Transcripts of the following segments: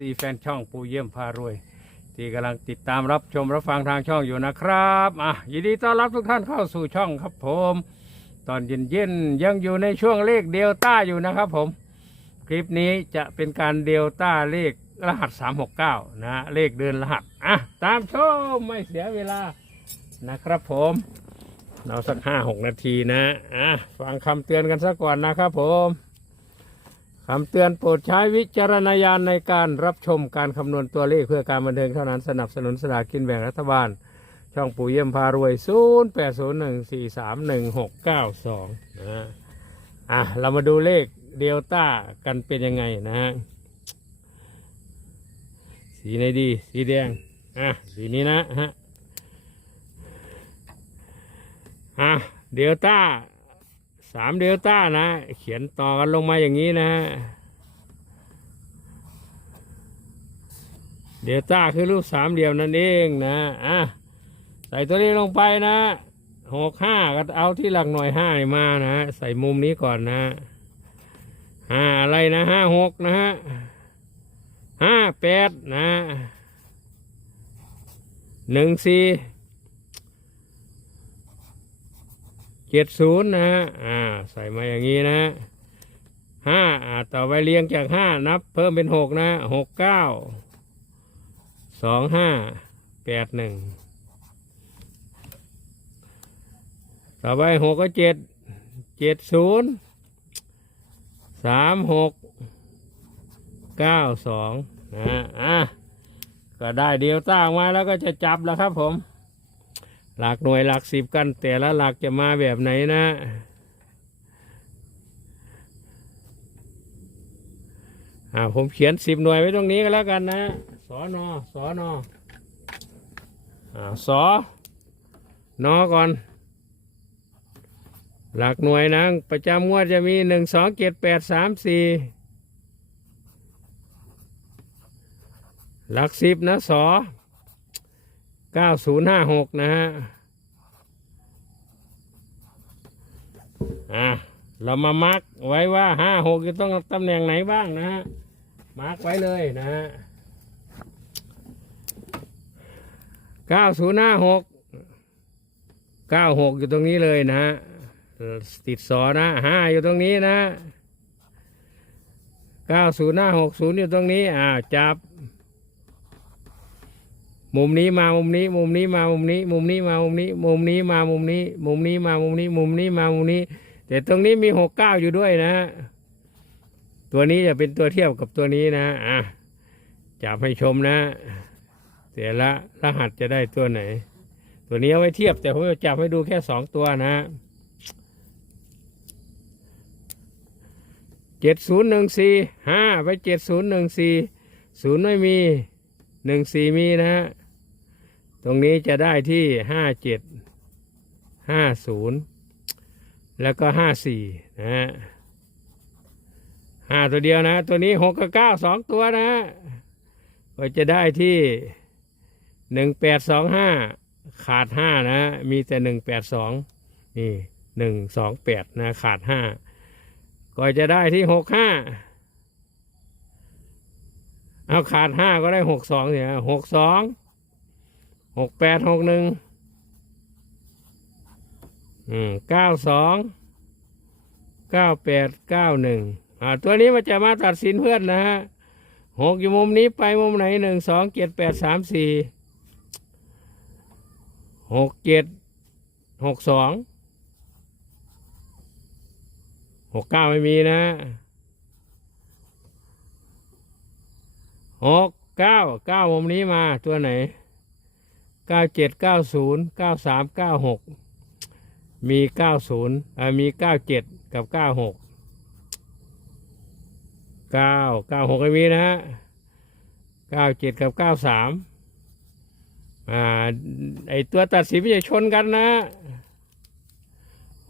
ตีแฟนช่องปูเยี่ยมพารวย ที่กำลังติดตามรับชมรับฟังทางช่องอยู่นะครับอะยินดีต้อนรับทุกท่านเข้าสู่ช่องครับผม ตอนเย็นๆยังอยู่ในช่วงเลขเดลต้าอยู่นะครับผม คลิปนี้จะเป็นการเดลต้าเลขรหัส 369 นะเลขเดินรหัสอะตามชมไม่เสียเวลานะครับผมเราสักห้าหกนาทีนะอะฟังคำเตือนกันสักก่อนนะครับผม คำเตือนโปรดใช้วิจารณญาณในการรับชมการคำนวณตัวเลขเพื่อการบันเทิงเท่านั้นสนับสนุนสลากกินแบ่งรัฐบาล ช่องปู่เยี่ยมพารวย 0 8 0 1 4 3 1 6 9 2นะฮะอะเรามาดูเลขเดลต้ากันเป็นยังไงนะฮะสีไหนดี สีแดง อะ สีนี้นะฮะ อะ เดลต้า สามเดลต้านะ เขียนต่อกันลงมาอย่างนี้นะเดลต้าคือรูปสามเหลี่ยมนั่นเองนะอะใส่ตัวนี้ลงไปนะหกห้าก็เอาที่หลักหน่วยห้ามานะใส่มุมนี้ก่อนนะห้าอะไรนะห้าหกนะฮะห้าแปดนะหนึ่งสี่ เจ็ดศูนย์นะฮะอ่าใส่มาอย่างนี้นะห้าอ่าต่อไปเรียงจากห้านับ เพิ่มเป็นหกนะหกเก้าสองห้าแปดหนึ่งต่อไปหกก็เจ็ดเจ็ดศูนย์สามหกเก้าสองนะอะก็ได้เดียวตั้งมาแล้วก็จะจับแล้วครับผม หลักหน่วยหลักสิบกัน แต่ละหลักจะมาแบบไหนนะอ่าผมเขียนสิบหน่วยไว้ตรงนี้ก็แล้วกันนะสอนอสอนออ่าสอนอก่อน หลักหน่วยนะประจำงวดจะมีหนึ่งสองเจ็ดแปดสามสี่หลักสิบนะสอ เก้าศูนย์ห้าหกนะฮะ อ่าเรามามาร์กไว้ว่าห้าหกจะต้องตำแหน่งไหนบ้างนะฮะ มาร์กไว้เลยนะฮะเก้าศูนย์ห้าหกเก้าหกอยู่ตรงนี้เลยนะฮะ ติดสอนะห้าอยู่ตรงนี้นะเก้าศูนย์ห้าหกศูนย์อยู่ตรงนี้ อ่าจับ มุมนี้มามุมนี้ มุมนี้มามุมนี้ มุมนี้มามุมนี้ มุมนี้มามุมนี้ มุมนี้มามุมนี้ มุมนี้มามุมนี้ แต่ตรงนี้มีหกเก้าอยู่ด้วยนะ ตัวนี้จะเป็นตัวเทียบกับตัวนี้นะอะจับให้ชมนะ แต่ละรหัสจะได้ตัวไหน ตัวนี้เอาไว้เทียบแต่ผมจะจับให้ดูแค่สองตัวนะเจ็ดศูนย์หนึ่งสี่ห้าไปเจ็ดศูนย์หนึ่งสี่ศูนย์ไม่มีหนึ่งสี่มีนะฮะ ตรงนี้จะได้ที่ห้าเจ็ดห้าศูนย์แล้วก็ห้าสี่นะฮะห้าตัวเดียวนะ ตัวนี้หกกับเก้าสองตัวนะก็จะได้ที่หนึ่งแปดสองห้าขาดห้านะ มีแต่หนึ่งแปดสองนี่หนึ่งสองแปดนะ ขาดห้าก็จะได้ที่หกห้าเอาขาดห้าก็ได้หกสองเนี่ยหกสอง หกแปดหกหนึ่งอืมเก้าสองเก้าแปดเก้าหนึ่งอ่าตัวนี้มันจะมาตัดสินเพื่อนนะฮะหกอยู่มุมนี้ไปมุมไหนหนึ่งสองเจ็ดแปดสามสี่หกเจ็ดหกสองหกเก้าไม่มีนะหกเก้าเก้ามุมนี้มาตัวไหน เก้าเจ็ดเก้าศูนย์เก้าสามเก้าหกมีเก้าศูนย์มีเก้าเจ็ดกับเก้าหกเก้าเก้าหกไม่มีนะฮะเก้าเจ็ดกับเก้าสามอ่าไอตัวตัดสินไม่จะชนกันนะ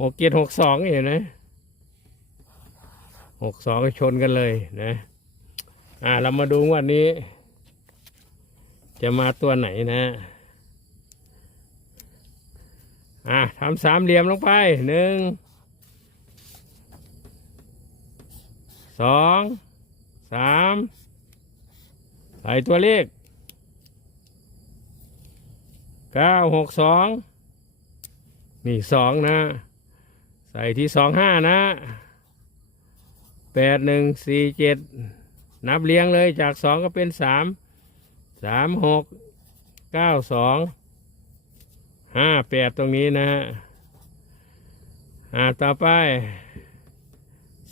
หกเจ็ดหกสองเห็นไหมหกสองชนกันเลยนะอ่าเรามาดูวันนี้ จะมาตัวไหนนะ อ่าทำสามเหลี่ยมลงไปหนึ่งสองสามใส่ตัวเลขเก้าหกสองนี่สองนะ ใส่ที่สองห้านะแปดหนึ่งสี่เจ็ดนับเลี้ยงเลยจากสองก็เป็นสามสามหกเก้าสอง ห้าแปดตรงนี้นะฮะอ่าต่อไป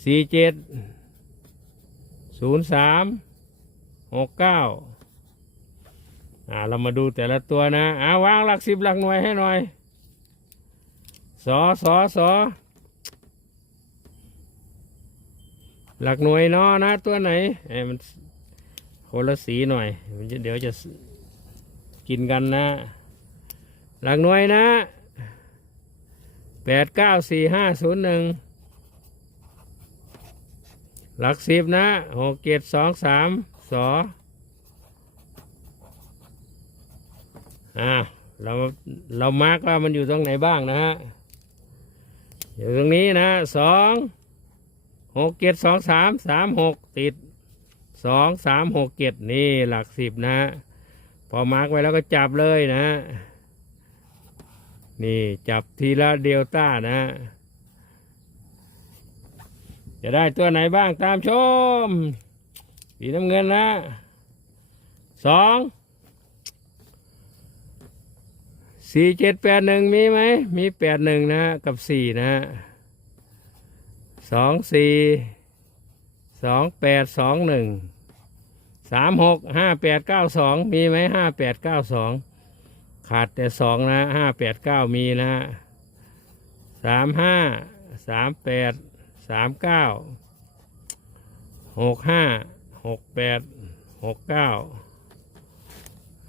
สี่เจ็ดศูนย์สามหกเก้าอ่าเรามาดูแต่ละตัวนะอ่าวางหลักสิบหลักหน่วยให้หน่อยสอสอสอหลักหน่วยเนอนะตัวไหนไอ้มันคนละสีหน่อยมันจะเดี๋ยวจะกินกันนะ หลักหน่วยนะแปดเก้าสี่ห้าศูนย์หนึ่งหลักสิบนะหกเจ็ดสองสามสออ่าเราเรามาร์กว่ามันอยู่ตรงไหนบ้างนะฮะอยู่ตรงนี้นะสองหกเจ็ดสองสามสามหกติดสองสามหกเจ็ดนี่หลักสิบนะฮะพอมาร์กไว้แล้วก็จับเลยนะฮะ นี่จับทีละเดลต้านะฮะจะได้ตัวไหนบ้างตามชม สีน้ำเงินนะสองสี่เจ็ดแปดหนึ่งมีไหม มีแปดหนึ่งนะ กับสี่นะฮะสองสี่สองแปดสองหนึ่งสามหกห้าแปดเก้าสองมีไหมห้าแปดเก้าสอง ขาดแต่สองนะห้าแปดเก้ามีนะสามห้าสามแปดสามเก้าหกห้าหกแปดหกเก้า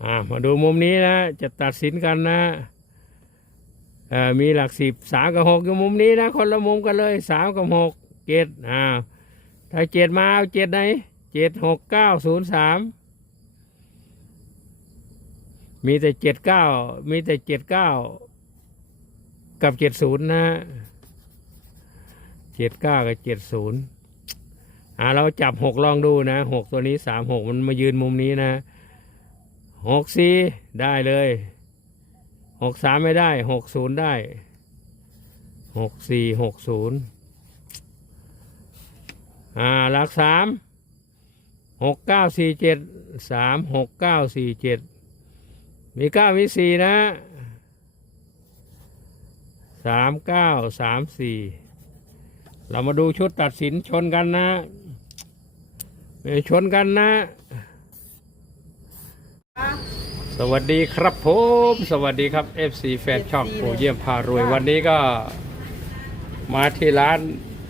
อ่ามาดูมุมนี้นะ จะตัดสินกันนะอ่อมีหลักสิบสามกับหกอยู่มุมนี้นะ คนละมุมกันเลยสามกับหกเจ็ดอ่าถ้าเจ็ดมาเอาเจ็ดไหนเจ็ดหกเก้าศูนย์สาม มีแต่เจ็ดเก้ามีแต่เจ็ดเก้ากับเจ็ดศูนย์นะเจ็ดเก้ากับเจ็ดศูนย์อ่าเราจับหกลองดูนะหกตัวนี้สามหกมันมายืนมุมนี้นะหกสี่ได้เลยหกสามไม่ได้หกศูนย์ได้หกสี่หกศูนย์อ่าหลักสามหกเก้าสี่เจ็ดสามหกเก้าสี่เจ็ด มีเก้ามีสี่นะสามเก้าสามสี่เรามาดูชุดตัดสินชนกันนะเอ้ยชนกันนะ สวัสดีครับผม สวัสดีครับ FC แฟนช่องโอเยี่ยมพารวยวันนี้ก็ มาที่ร้าน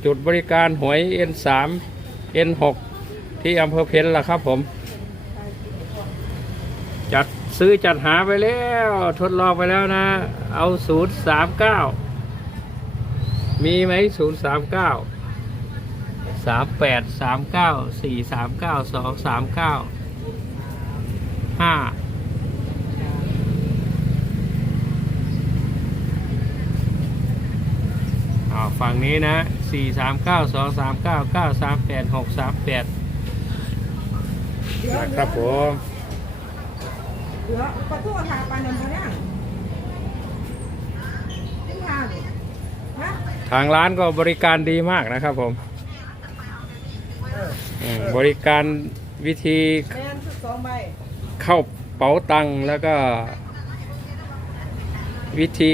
จุดบริการหวย N3 N6 ที่อำเภอเพนล่ะครับผม จัด ซื้อจัดหาไปแล้ว ทดลองไปแล้วนะ เอาศูนย์สามเก้ามีไหมศูนย์สามเก้าสามแปดสามเก้าสี่สามเก้าสองสามเก้าห้าฝั่งนี้นะสี่สามเก้าสองสามเก้าเก้าสามแปดหกสามแปดนะครับผม เหลือประตูทางปานนันพนังทิ้งทางฮะทางร้านก็บริการดีมากนะครับผมอืมบริการวิธีแมนสุดสองใบเข้าเป๋าตังค์แล้วก็ วิธี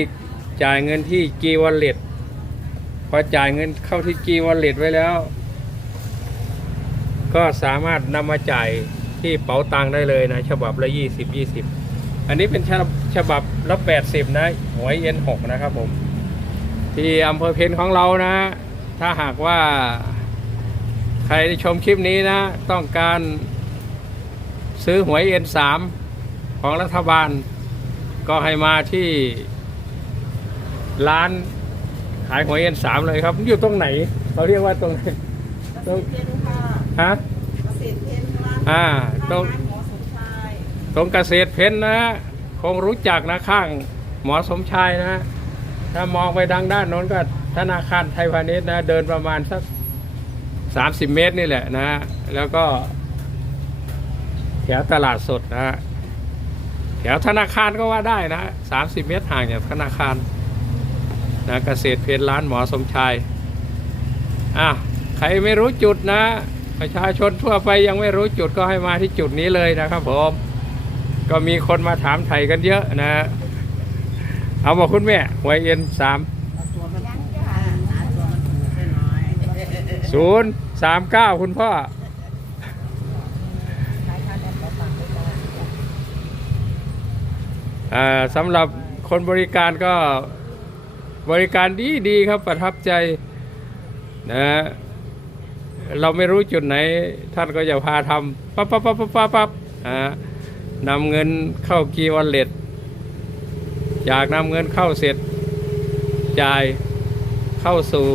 จ่ายเงินที่ G Wallet พอจ่ายเงินเข้าที่ G Wallet ไว้แล้ว ก็สามารถนำมาจ่าย ที่เป๋าตังได้เลยนะฉบับละ20 20อันนี้เป็นฉบับฉบับละ80นะหวยเอ็นหกนะครับผม ที่อำเภอเพนของเรานะ ถ้าหากว่าใครที่ชมคลิปนี้นะ ต้องการซื้อหวยเอ็นสามของรัฐบาล ก็ให้มาที่ร้านขายหวยเอ็นสามเลยครับ อยู่ตรงไหนเขาเรียกว่าตรงไหนเกษตรเพนค่ะฮะ อ่าตรงหมอสมชายตรงเกษตรเพ้นนะคงรู้จักนะข้างหมอสมชายนะ ถ้ามองไปทางด้านโน้นก็ธนาคารไทยพาณิชย์นะ เดินประมาณสัก30เมตรนี่แหละนะ แล้วก็ แถวตลาดสดนะฮะแถวธนาคารก็ว่าได้นะสามสิบเมตรห่างจากธนาคารนะเกษตรเพลร้านหมอสมชายอะใครไม่รู้จุดนะ ประชาชนทั่วไปยังไม่รู้จุดก็ให้มาที่จุดนี้เลยนะครับผมก็มีคนมาถามไทยกันเยอะนะเอาบอกคุณแม่หวยเอ็นสามศูนย์สามเก้าคุณพ่ออ่สำหรับคนบริการก็บริการดีดีครับประทับใจนะ เราไม่รู้จุดไหน ท่านก็จะพาทำปั๊บปั๊บปั๊บปั๊บปั๊บปั๊บอ่านำเงินเข้ากีวอลเล็ตจากนำเงินเข้าเสร็จ จ่ายเข้าสู่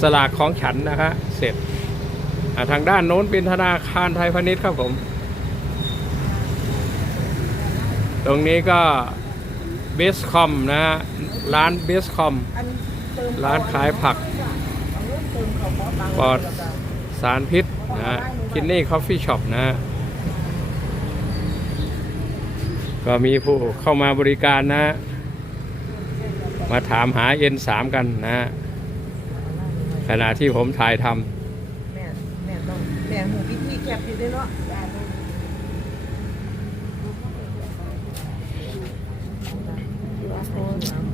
สลากของฉันนะฮะเสร็จอ่าทางด้านโน้นเป็นธนาคารไทยพาณิชย์ครับผม ตรงนี้ก็เบสคอมนะฮะร้านเบสคอมอันเติมร้านขายผัก ปลอดสารพิษนะฮะกินนี่คอฟฟี่ช็อปนะฮะก็มีผู้เข้ามาบริการนะฮะมาถามหา N3 กันนะฮะขณะที่ผมถ่ายทำแม่แม่ต้องแม่หูพิธีแคบอยู่ด้วยเนาะ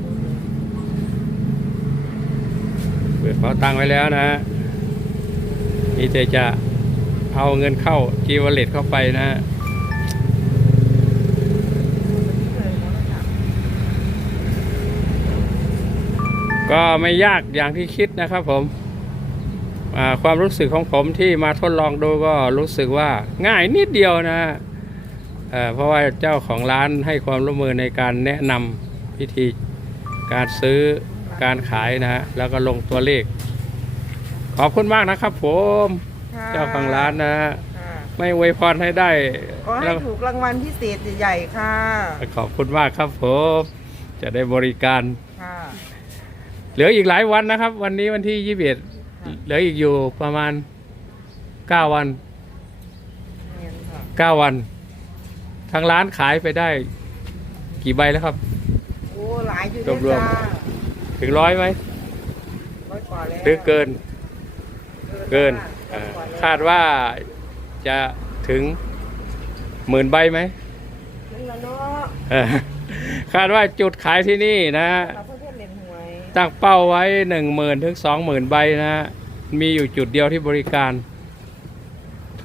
ำ เปิดเป๋าตังค์ไว้แล้วนะฮะนี่จะจะเอาเงินเข้าจีวอลเล็ตเข้าไปนะฮะก็ไม่ยากอย่างที่คิดนะครับผมความรู้สึกของผมที่มาทดลองดูก็รู้สึกว่าง่ายนิดเดียวนะฮะเเพราะว่าเจ้าของร้านให้ความร่วมมือในการแนะนำพิธีการซื้อ การขายนะฮะแล้วก็ลงตัวเลข ขอบคุณมากนะครับ ผมเจ้าของร้านนะฮะค่ะไม่อวยพรให้ได้ขอให้ถูกรางวัลพิเศษใหญ่ๆค่ะขอบคุณมากครับผม จะได้บริการ ค่ะ เหลืออีกหลายวันนะครับ วันนี้วันที่ยี่สิบเอ็ดเหลืออีกอยู่ประมาณเก้าวันเงินค่ะเก้าวัน ทางร้านขายไปได้ กี่ใบแล้วครับ โอ้หลายอยู่รวมๆจ้า ถึงร้อยไหมร้อยกว่าแล้วหรือเกิน เกินร้เอ่อยอกว่าแล้วคาดว่าจะถึงหมื่นใบไหมนั่นละเนาะเออคาดว่าจุดขายที่นี่นะเราเพื่อนเล่นหวยตั้งเป้าไว้หนึ่งหมื่นถึงสองหมื่นใบนะมีอยู่จุดเดียวที่บริการ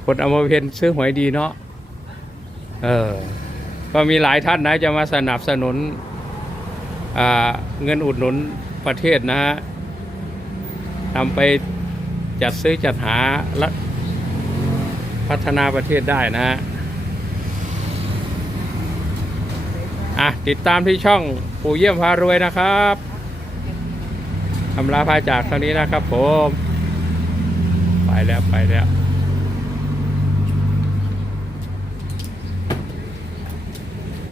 คนเอามาเพนซื้อหวยดีเนาะ เออ ก็มีหลายท่านนะจะมาสนับสนุนอ่าเงินอุดหนุน ประเทศนะฮะนำไปจัดซื้อจัดหาและพัฒนาประเทศได้นะฮะอะติดตามที่ช่องปู่เยี่ยมพารวยนะครับอำลาพาจากเท่านี้นะครับผม ไปแล้วไปแล้ว